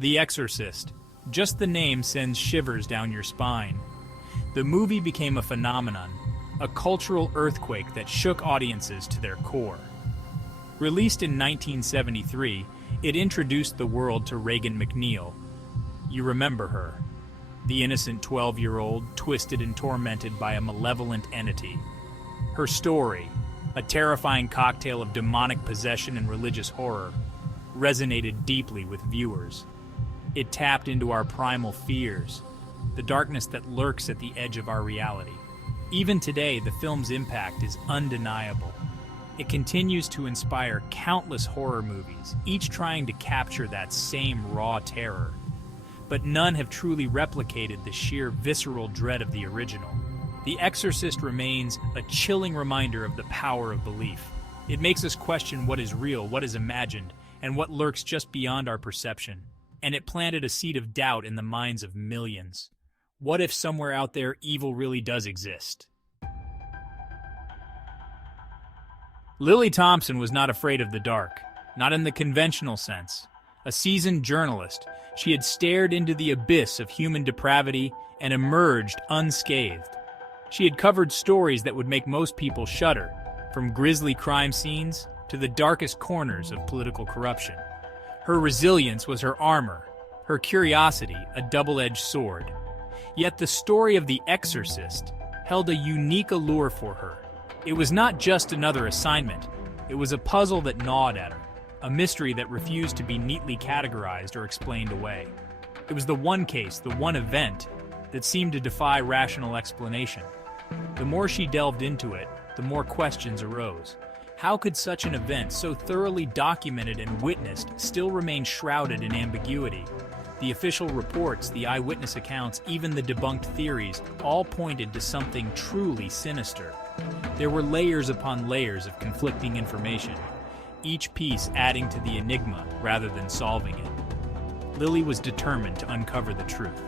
The Exorcist. Just the name sends shivers down your spine. The movie became a phenomenon, a cultural earthquake that shook audiences to their core. Released in 1973, it introduced the world to Regan MacNeil. You remember her. The innocent 12-year-old twisted and tormented by a malevolent entity. Her story, a terrifying cocktail of demonic possession and religious horror, resonated deeply with viewers. It tapped into our primal fears, the darkness that lurks at the edge of our reality. Even today, the film's impact is undeniable. It continues to inspire countless horror movies, each trying to capture that same raw terror. But none have truly replicated the sheer visceral dread of the original. The Exorcist remains a chilling reminder of the power of belief. It makes us question what is real, what is imagined, and what lurks just beyond our perception. And it planted a seed of doubt in the minds of millions. What if somewhere out there evil really does exist? Lily Thompson was not afraid of the dark, not in the conventional sense. A seasoned journalist, she had stared into the abyss of human depravity and emerged unscathed. She had covered stories that would make most people shudder, from grisly crime scenes to the darkest corners of political corruption. Her resilience was her armor, her curiosity a double-edged sword. Yet the story of The Exorcist held a unique allure for her. It was not just another assignment. It was a puzzle that gnawed at her, a mystery that refused to be neatly categorized or explained away. It was the one case, the one event, that seemed to defy rational explanation. The more she delved into it, the more questions arose. How could such an event, so thoroughly documented and witnessed, still remain shrouded in ambiguity? The official reports, the eyewitness accounts, even the debunked theories, all pointed to something truly sinister. There were layers upon layers of conflicting information, each piece adding to the enigma rather than solving it. Lily was determined to uncover the truth.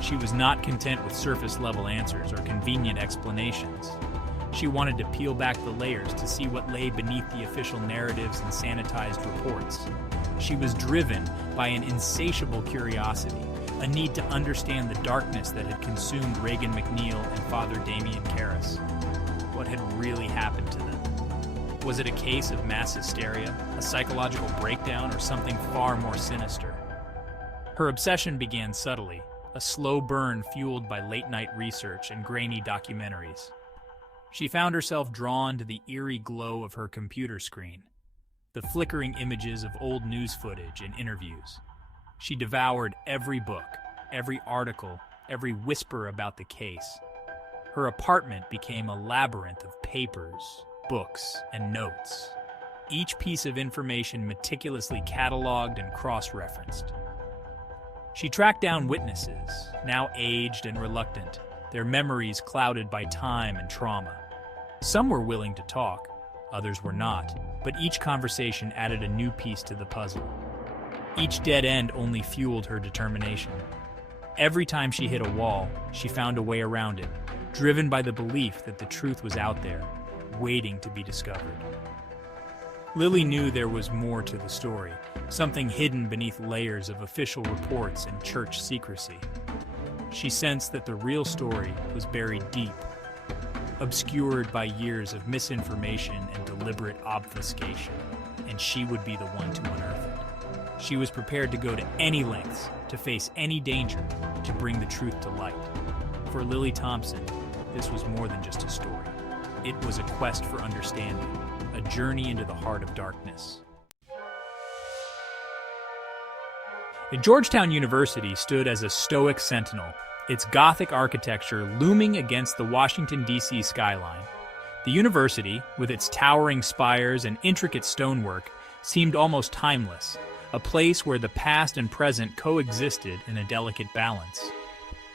She was not content with surface-level answers or convenient explanations. She wanted to peel back the layers to see what lay beneath the official narratives and sanitized reports. She was driven by an insatiable curiosity, a need to understand the darkness that had consumed Regan MacNeil and Father Damien Karras. What had really happened to them? Was it a case of mass hysteria, a psychological breakdown, or something far more sinister? Her obsession began subtly, a slow burn fueled by late-night research and grainy documentaries. She found herself drawn to the eerie glow of her computer screen, the flickering images of old news footage and interviews. She devoured every book, every article, every whisper about the case. Her apartment became a labyrinth of papers, books, and notes, each piece of information meticulously cataloged and cross-referenced. She tracked down witnesses, now aged and reluctant, their memories clouded by time and trauma. Some were willing to talk, others were not, but each conversation added a new piece to the puzzle. Each dead end only fueled her determination. Every time she hit a wall, she found a way around it, driven by the belief that the truth was out there, waiting to be discovered. Lily knew there was more to the story, something hidden beneath layers of official reports and church secrecy. She sensed that the real story was buried deep, obscured by years of misinformation and deliberate obfuscation, and she would be the one to unearth it. She was prepared to go to any lengths, to face any danger, to bring the truth to light. For Lily Thompson, this was more than just a story. It was a quest for understanding, a journey into the heart of darkness. Georgetown University stood as a stoic sentinel, its Gothic architecture looming against the Washington, D.C. skyline. The university, with its towering spires and intricate stonework, seemed almost timeless, a place where the past and present coexisted in a delicate balance.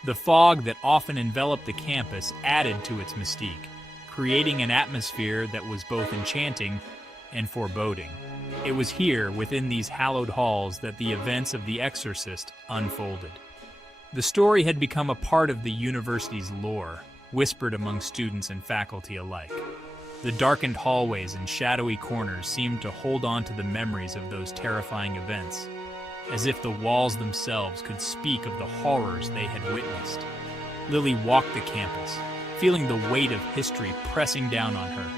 The fog that often enveloped the campus added to its mystique, creating an atmosphere that was both enchanting and foreboding. It was here, within these hallowed halls, that the events of The Exorcist unfolded. The story had become a part of the university's lore, whispered among students and faculty alike. The darkened hallways and shadowy corners seemed to hold on to the memories of those terrifying events. as if the walls themselves could speak of the horrors they had witnessed. Lily walked the campus, feeling the weight of history pressing down on her.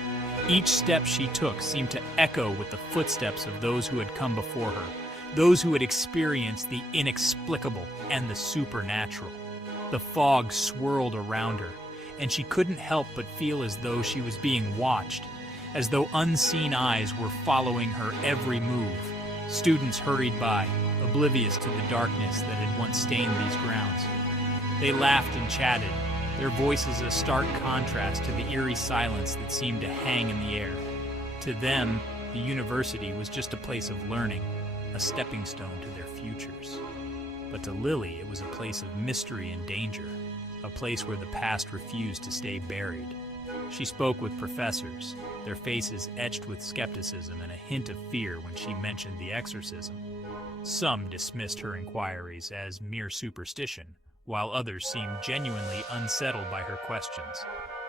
Each step she took seemed to echo with the footsteps of those who had come before her, those who had experienced the inexplicable and the supernatural. The fog swirled around her, and she couldn't help but feel as though she was being watched, as though unseen eyes were following her every move. Students hurried by, oblivious to the darkness that had once stained these grounds. They laughed and chatted, their voices a stark contrast to the eerie silence that seemed to hang in the air. To them, the university was just a place of learning, a stepping stone to their futures. But to Lily, it was a place of mystery and danger, a place where the past refused to stay buried. She spoke with professors, their faces etched with skepticism and a hint of fear when she mentioned the exorcism. Some dismissed her inquiries as mere superstition, while others seemed genuinely unsettled by her questions.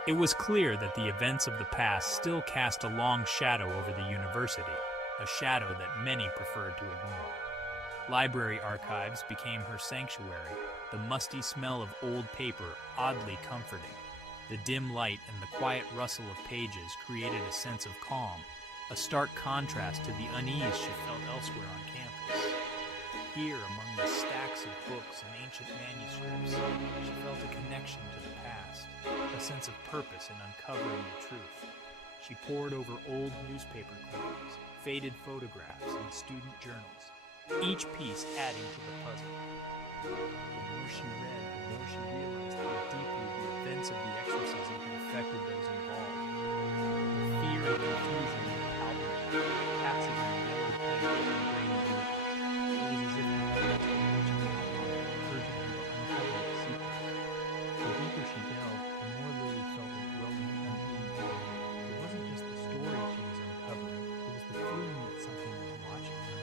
It was clear that the events of the past still cast a long shadow over the university, a shadow that many preferred to ignore. Library archives became her sanctuary, the musty smell of old paper oddly comforting. The dim light and the quiet rustle of pages created a sense of calm, a stark contrast to the unease she felt elsewhere on campus. Here, among the stacks of books and ancient manuscripts, she felt a connection to the past, a sense of purpose in uncovering the truth. She pored over old newspaper clippings, faded photographs, and student journals, each piece adding to the puzzle. The more she read, the more she realized how deeply the events of the exorcism had affected those involved. The fear and confusion were palpable, captured in the yellow pages and grainy ink. It was as if the words were reaching out to her, urging her to uncover its secrets. The deeper she delved, the more Lily felt a growing unease. It wasn't just the story she was uncovering, it was the feeling that something was watching her,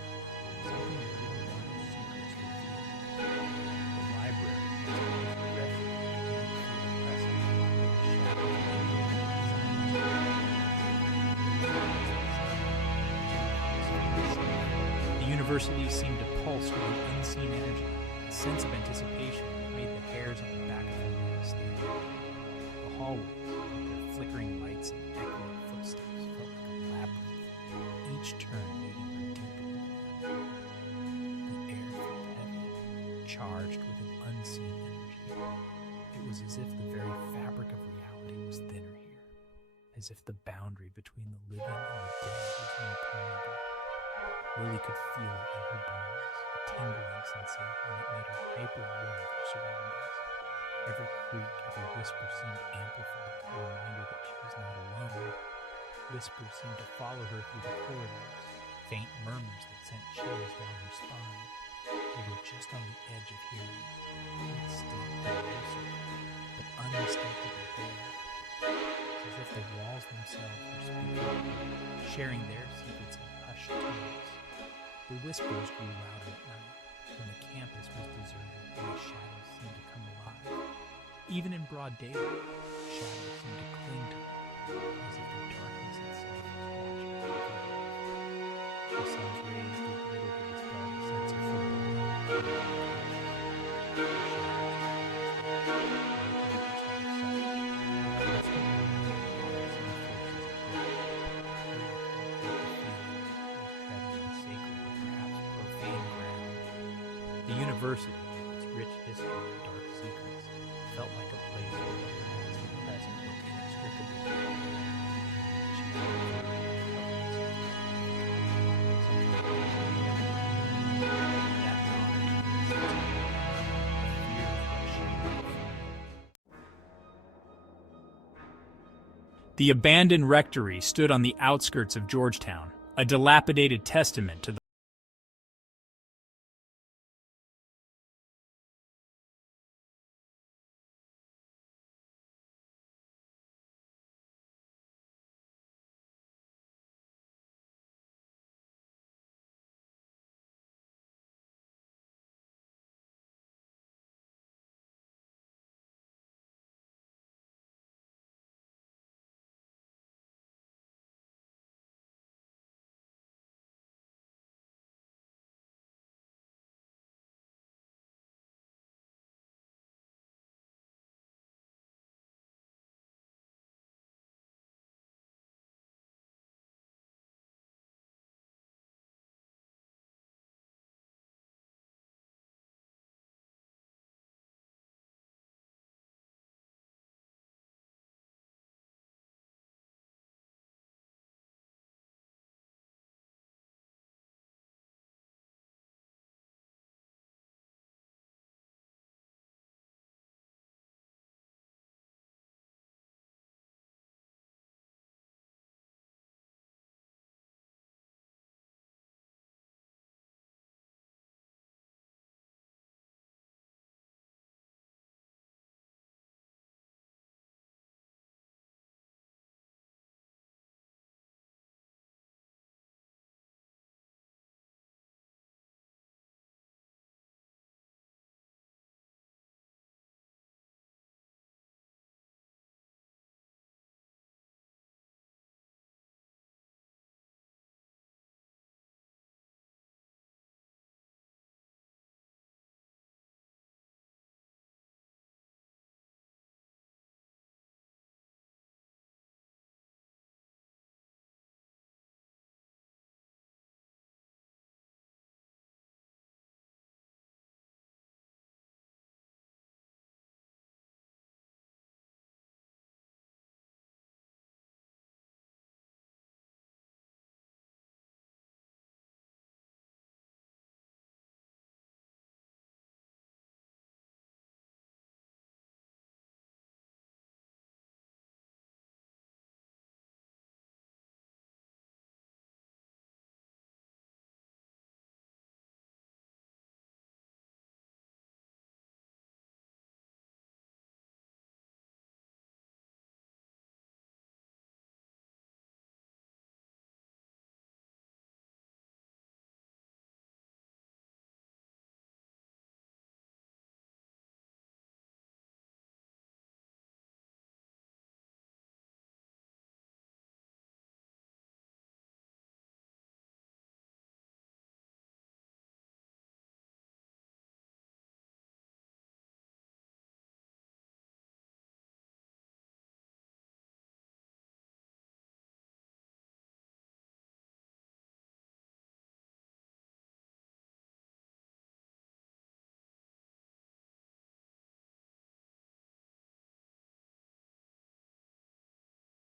something that didn't want its secrets revealed. The library was a place of refuge began to feel oppressive, shadows lingering in the silence. The university seemed to pulse with an unseen energy, a sense of anticipation that made the hairs on the back of her neck stand. The hallways, with their flickering lights and echoing footsteps, felt like a labyrinth, each turn leading her deeper into the unknown. The air felt heavy, charged with an unseen energy. It was as if the very fabric of reality was thinner here, as if the boundary between the living and the dead was more permeable. Lily could feel it in her bones, a tingling sensation that made her hyper-aware of her surroundings. Every creak, every whisper seemed amplified, a reminder that she was not alone. Whispers seemed to follow her through the corridors, faint murmurs that sent chills down her spine. They were just on the edge of hearing, distinct and elusive, but unmistakably there. It's as if the walls themselves were speaking, sharing their secrets in hushed tones. The whispers grew louder at night, when the campus was deserted and the shadows seemed to come alive. Even in broad daylight, shadows seemed to cling to her, as if the darkness itself was watching her go. The sun's rays did little to dispel the sense of foreboding. The university, with its rich history and dark secrets, felt like a place where the past and present were inextricably linked. She felt something that The abandoned rectory stood on the outskirts of Georgetown, a dilapidated testament to the